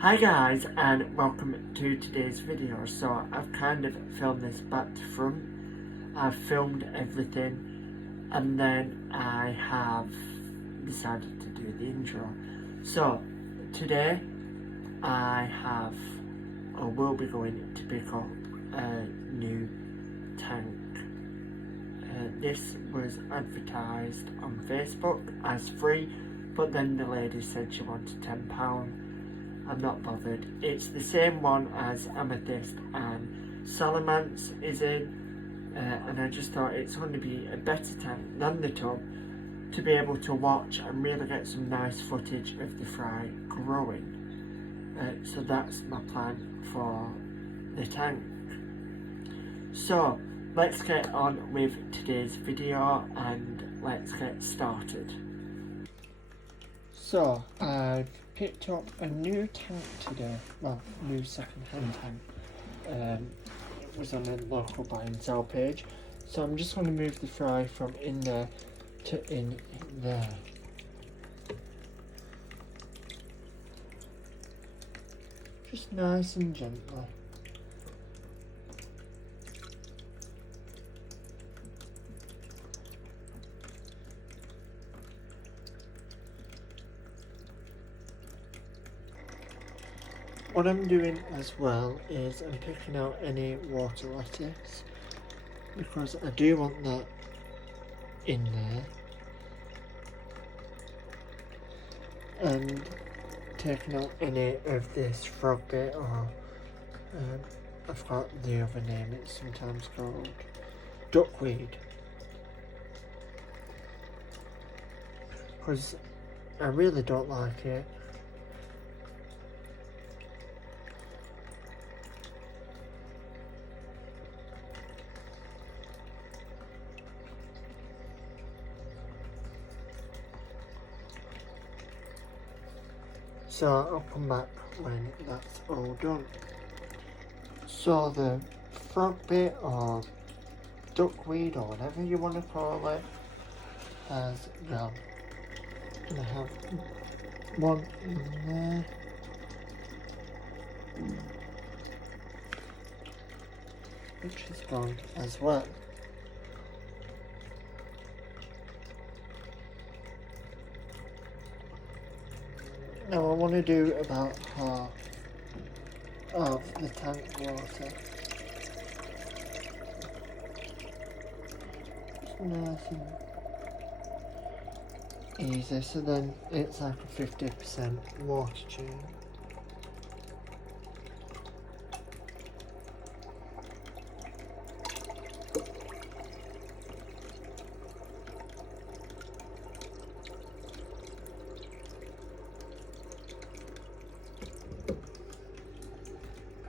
Hi guys, and welcome to today's video. So I've kind of filmed this back to front. I've filmed everything and then I have decided to do the intro. So today I will be going to pick up a new tank. This was advertised on Facebook as free, but then the lady said she wanted £10. I'm not bothered. It's the same one as Amethyst and Salamence is in, and I just thought it's going to be a better tank than the tub to be able to watch and really get some nice footage of the fry growing. So that's my plan for the tank. So let's get on with today's video and let's get started. So I've picked up a new tank today, well, new second-hand tank. It was on a local buy and sell page, so I'm just going to move the fry from in there to in there. Just nice and gently. What I'm doing as well is I'm picking out any water lettuce because I do want that in there, and taking out any of this frog bait, or I forgot the other name, it's sometimes called duckweed, because I really don't like it. So I'll come back when that's all done. So the frog bait or duckweed or whatever you want to call it has gone. And I have one in there. Which is gone as well. Now I want to do about half of the tank water. It's nice and easy, so then it's like a 50% water change.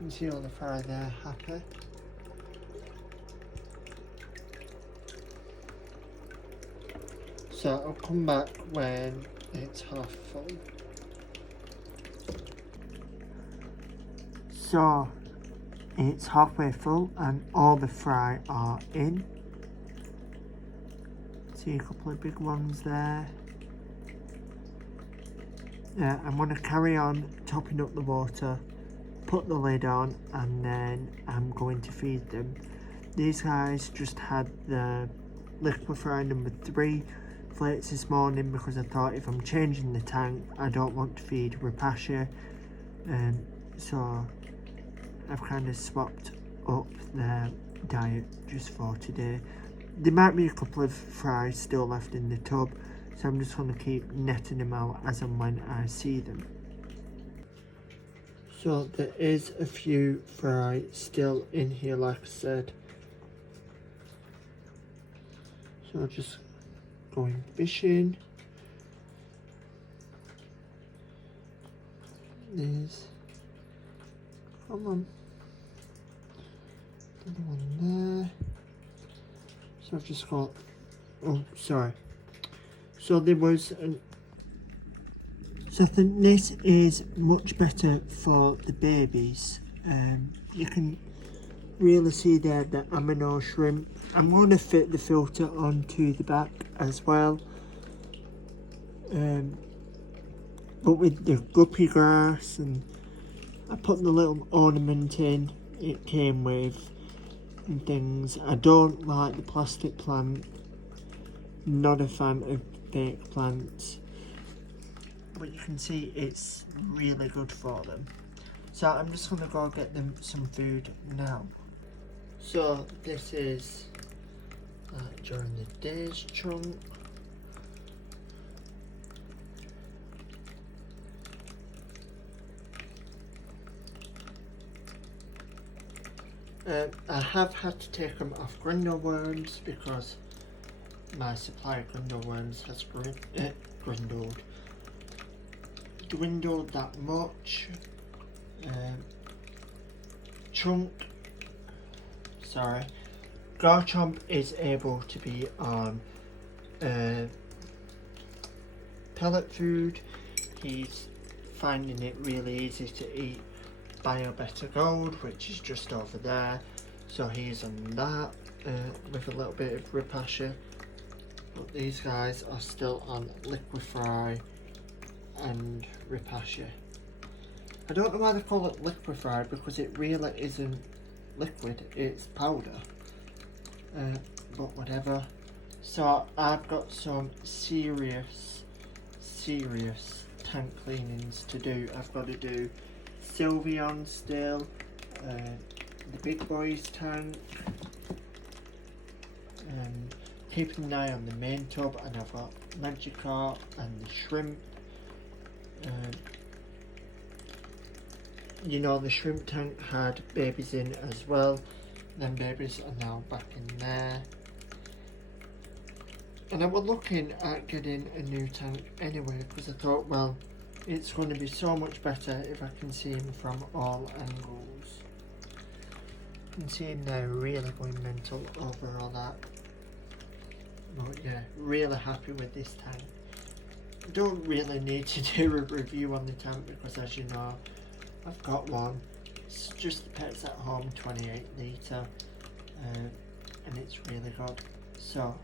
You can see all the fry there, happy. So I'll come back when it's half full. So it's halfway full and all the fry are in. See a couple of big ones there. I'm going to carry on topping up the water, put the lid on, and then I'm going to feed them. These guys just had the liquid fry number 3 flakes this morning because I thought if I'm changing the tank I don't want to feed Rapacia, so I've kind of swapped up their diet just for today. There might be a couple of fries still left in the tub, so I'm just going to keep netting them out as and when I see them. So there is a few fry still in here, like I said. So just going fishing. There's, come on, another one there. So I've just got, oh sorry. So there was an, so I think this is much better for the babies. You can really see there the amino shrimp. I'm going to fit the filter onto the back as well. But with the guppy grass and I put the little ornament in it came with and things. I don't like the plastic plant, not a fan of fake plants, but you can see it's really good for them. So I'm just going to go get them some food now. So this is during the day's chunk. I have had to take them off Grindle worms because my supply of Grindle worms has dwindled that much. Garchomp is able to be on pellet food. He's finding it really easy to eat BioBetter Gold, which is just over there, so he's on that with a little bit of Repasha. But these guys are still on Liquify and Repasha. I don't know why they call it Liquify because it really isn't liquid, it's powder. But whatever. So I've got some serious tank cleanings to do. I've got to do Sylveon still, the big boys tank, and keeping an eye on the main tub, and I've got Magikarp and the shrimp. You know, the shrimp tank had babies in as well. Them babies are now back in there. And I was looking at getting a new tank anyway because I thought, well, it's going to be so much better if I can see him from all angles. You can see him now really going mental over all that. But yeah, really happy with this tank. I don't really need to do a review on the tank because, as you know, I've got one. It's just the Pets at Home 28 litre and it's really good. So,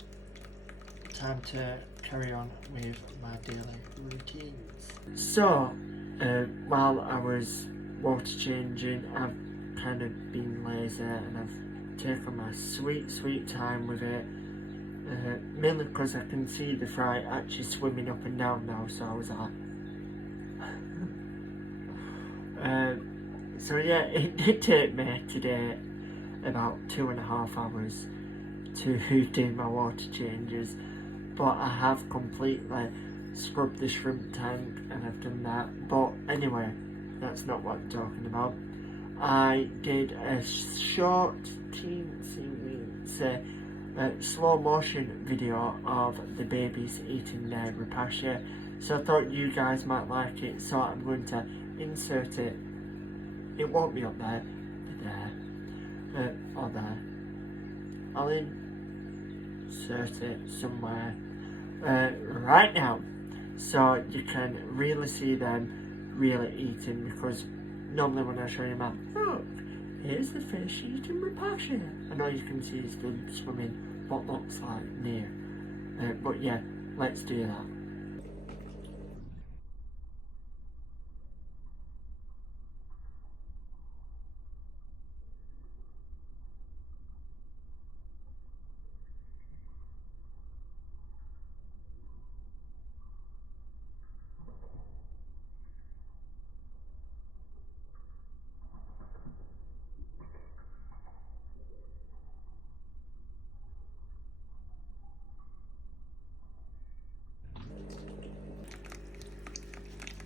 time to carry on with my daily routines. So, while I was water changing, I've kind of been lazy and I've taken my sweet time with it. Mainly because I can see the fry actually swimming up and down now, so I was like... so yeah, it did take me today about 2.5 hours to do my water changes, but I have completely scrubbed the shrimp tank and I've done that. But anyway, that's not what I'm talking about. I did a short slow motion video of the babies eating their Repasha, so I thought you guys might like it, so I'm going to insert it. It won't be up there, or there. I'll insert it somewhere right now, so you can really see them really eating, because normally when I show you my look, here's the fish eating Repasha. I know you can see he's still swimming what looks like near, but yeah, let's do that.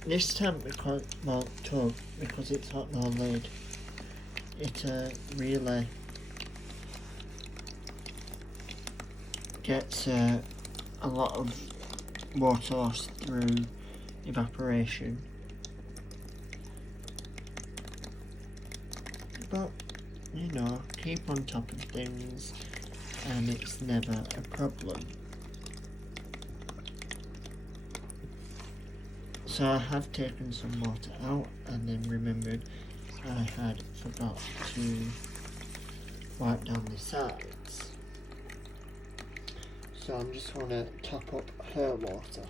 This tank, because it's hot no lid, it really gets a lot of water loss through evaporation. But, you know, keep on top of things and it's never a problem. So I have taken some water out and then remembered I had forgot to wipe down the sides. So I'm just going to top up her water.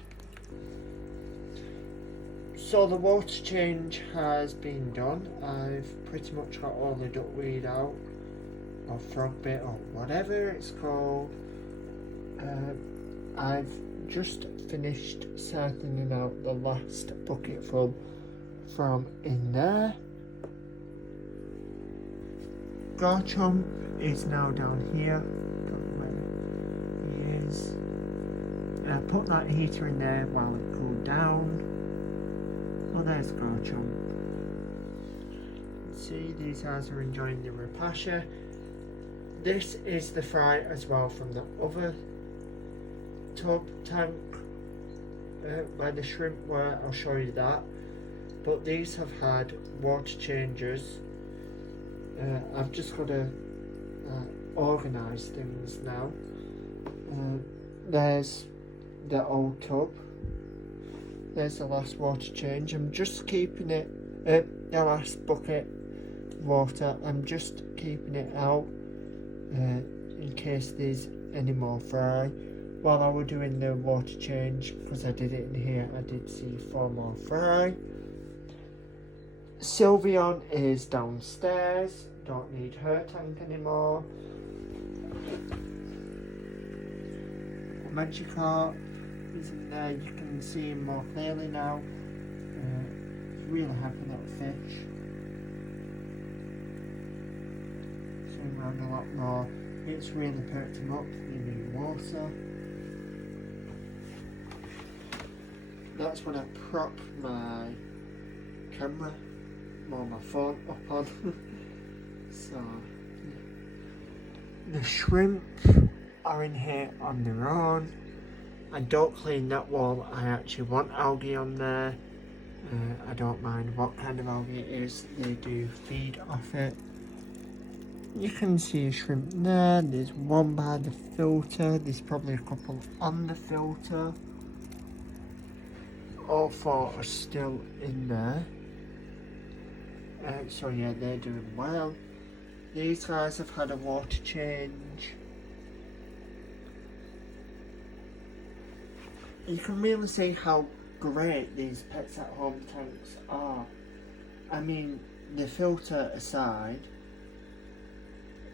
So the water change has been done. I've pretty much got all the duckweed out, or frog bit, or whatever it's called. I've just finished siphoning out the last bucket from in there. Garchomp is now down here. Don't know where he is. I put that heater in there while it cooled down. Oh, there's Garchomp. See, these guys are enjoying the Repasha. This is the fry as well from the other tub tank where the shrimp were. I'll show you that. But these have had water changes. I've just got to organise things now. There's the old tub. There's the last water change. I'm just keeping it, the last bucket water, I'm just keeping it out in case there's any more fry. While I was doing the water change, because I did it in here, I did see 4 more fry. Sylveon is downstairs, don't need her tank anymore. Magikarp is in there, you can see him more clearly now. Really happy little fish. See him around a lot more. It's really perked him up, you need water. That's when I prop my camera, or my phone up on. So, the shrimp are in here on their own. I don't clean that wall, I actually want algae on there. I don't mind what kind of algae it is, they do feed off it. You can see a shrimp there, there's one by the filter, there's probably a couple on the filter. All 4 are still in there. So yeah, they're doing well. These guys have had a water change. You can really see how great these Pets at Home tanks are. I mean, the filter aside,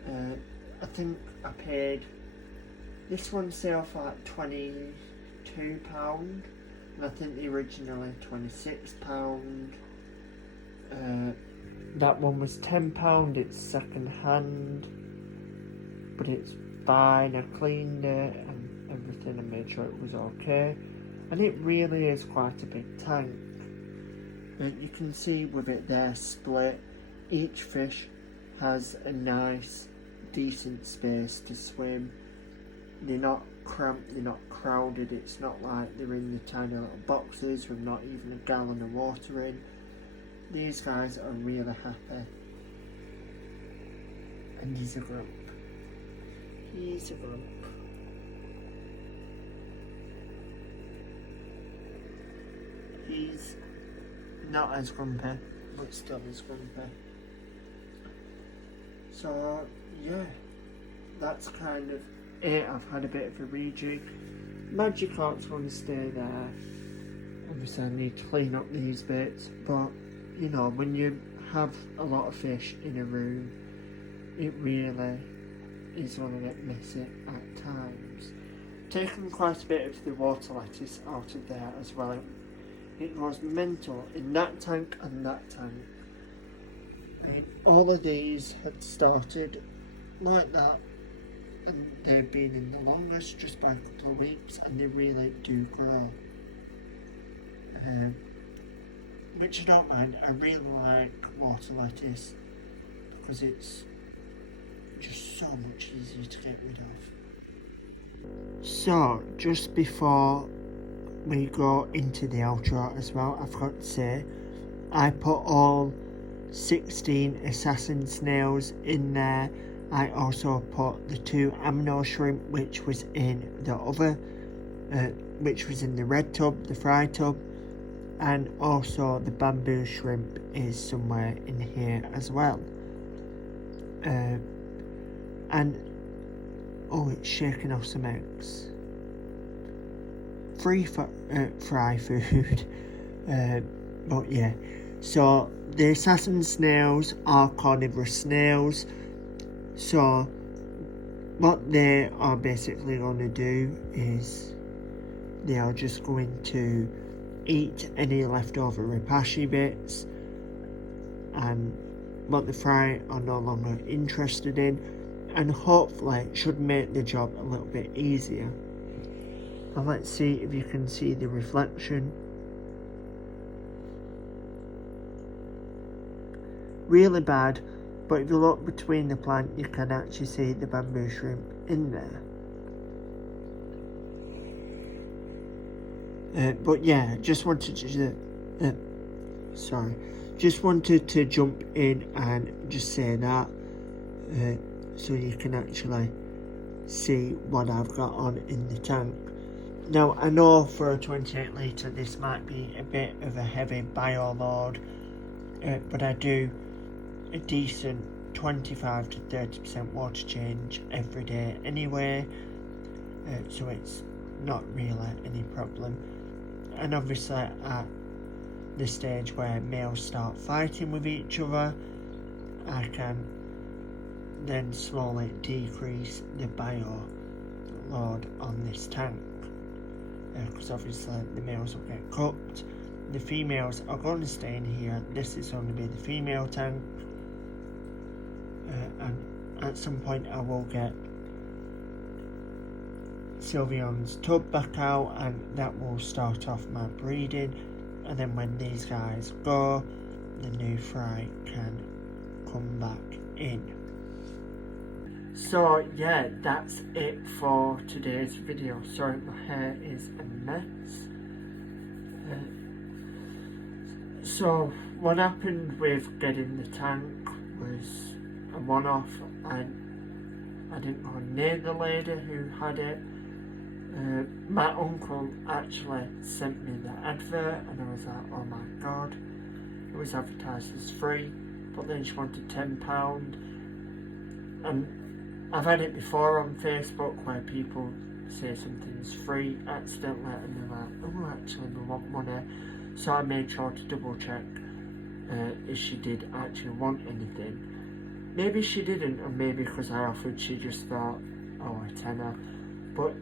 I think I paid this one sale for like £22, and I think the originally £26. That one was £10, it's second hand, but it's fine. I cleaned it and everything and made sure it was okay, and it really is quite a big tank. And you can see with it there split, each fish has a nice decent space to swim. They're not cramped, they're not crowded, it's not like they're in the tiny little boxes with not even a gallon of water in. These guys are really happy. And he's a grump. He's a grump. He's not as grumpy, but still is grumpy. So yeah, that's kind of it. I've had a bit of a rejig. Magikarp's going to stay there. Obviously I need to clean up these bits, but you know, when you have a lot of fish in a room, it really is going to get messy at times. Taking quite a bit of the water lettuce out of there as well. It was mental in that tank and that tank. I mean, all of these had started like that, and they've been in the longest just by a couple of weeks, and they really do grow. Which I don't mind. I really like water lettuce because it's just so much easier to get rid of. So, just before we go into the outro as well, I forgot to say, I put all 16 assassin snails in there. I also put the 2 amino shrimp, which was in the other, which was in the red tub, the fry tub. And also the bamboo shrimp is somewhere in here as well. And oh, it's shaking off some eggs. Free fry food. But yeah, so the assassin snails are carnivorous snails. So what they are basically going to do is they are just going to eat any leftover repashy bits, and what the fry are no longer interested in, and hopefully it should make the job a little bit easier. And let's see if you can see the reflection. Really bad, but if you look between the plant you can actually see the bamboo shrimp in there. But yeah, just wanted to jump in and just say that, so you can actually see what I've got on in the tank. Now I know for a 28 litre this might be a bit of a heavy bio load, but I do a decent 25 to 30% water change every day anyway, so it's not really any problem. And obviously at the stage where males start fighting with each other, I can then slowly decrease the bio load on this tank, because obviously the males will get cooked. The females are going to stay in here. This is going to be the female tank, and at some point I will get Sylveon's tub back out, and that will start off my breeding. And then when these guys go, the new fry can come back in. So yeah, that's it for today's video. Sorry, my hair is a mess. So what happened with getting the tank was a one-off, and I didn't go near the lady who had it. My uncle actually sent me the advert, and I was like, oh my god. It was advertised as free, but then she wanted £10. And I've had it before on Facebook where people say something's free accidentally, and they're like, oh actually we want money. So I made sure to double check if she did actually want anything. Maybe she didn't, and maybe because I offered she just thought, oh, a tenner. But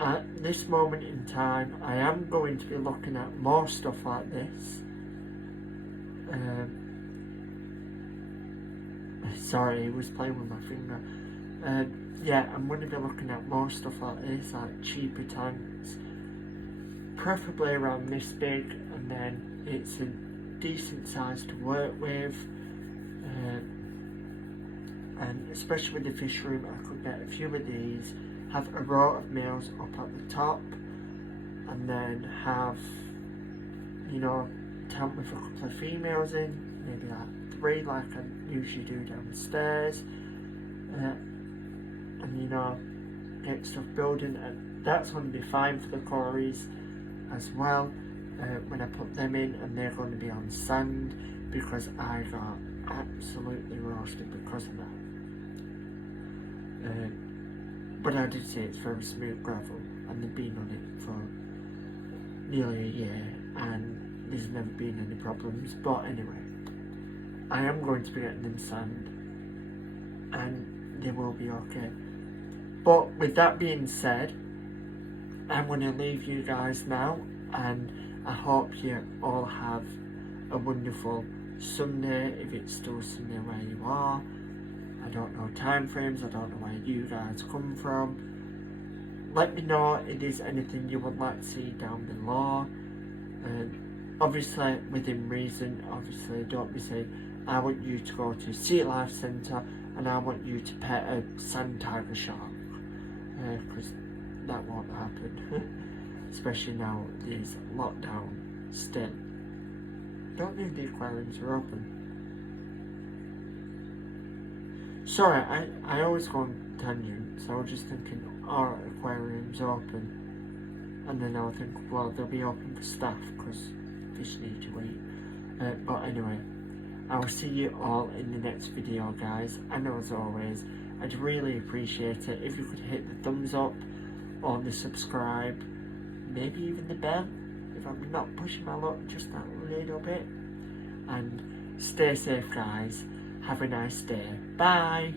at this moment in time I am going to be looking at more stuff like this. Sorry, I was playing with my finger. Yeah, I'm going to be looking at more stuff like this, like cheaper tanks, preferably around this big, and then it's a decent size to work with, and especially with the fish room I could get a few of these, have a row of males up at the top, and then have, you know, tank with a couple of females in, maybe like 3 like I usually do downstairs, and you know, get stuff building, and that's going to be fine for the cories as well, when I put them in, and they're going to be on sand because I got absolutely roasted because of that. But I did say it's very smooth gravel, and they've been on it for nearly a year and there's never been any problems. But anyway, I am going to be getting them sand and they will be okay. But with that being said, I'm going to leave you guys now, and I hope you all have a wonderful Sunday, if it's still Sunday where you are. I don't know time frames, I don't know where you guys come from. Let me know if there's anything you would like to see down below. And obviously within reason, obviously don't be saying I want you to go to Sea Life Centre and I want you to pet a sand tiger shark, because that won't happen. Especially now there's lockdown still. Don't know if the aquariums are open. Sorry, I always go on tangents. I was just thinking, are aquariums open? And then I would think, well, they'll be open for staff because fish need to eat. But anyway, I will see you all in the next video, guys. And as always, I'd really appreciate it if you could hit the thumbs up or the subscribe, maybe even the bell, if if I'm not pushing my luck just that little bit. And stay safe, guys. Have a nice day. Bye.